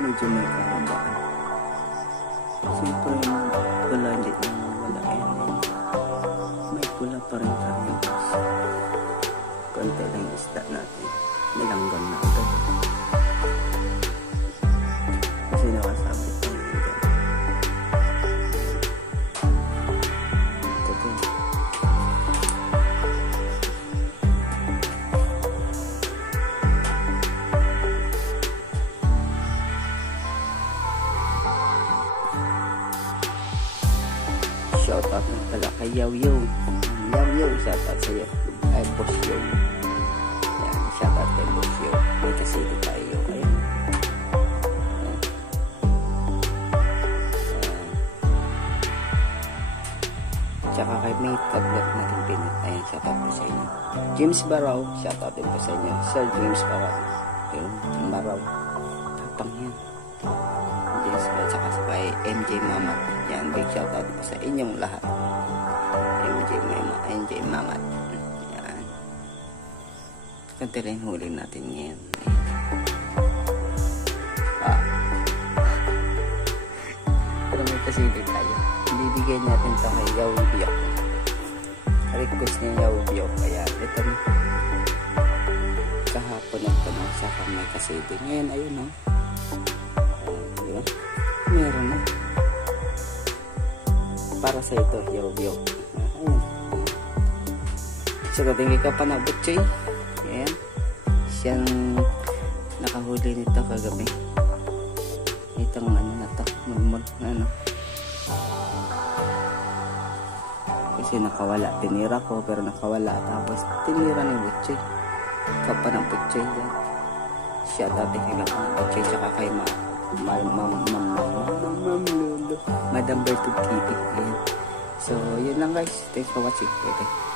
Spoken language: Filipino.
medyo may kakabaan. Siyempre wala, hindi naman wala yan. May pula pa rin kami. Konti lang yung isda natin. Nilanggam na agad. Kasi nakasabit na yun. Ito din. Shoutout na pala kay Yaw Yaw. Yaw Yaw, shoutout sa'yo. Ay, Boss Yaw. Yan, shoutout kay Boss Yaw. May kasili tayo. Ayan. Tsaka kay Mate Kadlot natin pinit. Ayan, shoutout po sa inyo. James Baraw, shoutout din po sa inyo. Sir James Baraw. Yun, Baraw. Tapang yan. James Baraw, tsaka sa kay MJ Mamat. Yan, big shoutout po sa inyong lahat. MJ Mamat. Yan. Kunti rin huli natin ngayon. Pero may kasili tayo. Bibigyan natin ito kay Yaw Biok. Request niya Yaw Biok. Kaya ito na. Kahapon nagtanong sa kung may kasili. Ngayon, ayun o. Diba? Meron na. Para sa ito, Yaw Biok. Ayun. So, tingin ka pa na butchoy. Ayan. Siyang nakahuli nito kagabi. Itong ano na to. Mulmul na ano. Kasi nakawala. Tinira ko pero nakawala. Tapos tinira ni butchoy. Kapa ng butchoy. Siya dati kaya ka ng butchoy. Tsaka kay Madam Bertug Kitty. So, yun lang guys. Thanks for watching. Okay.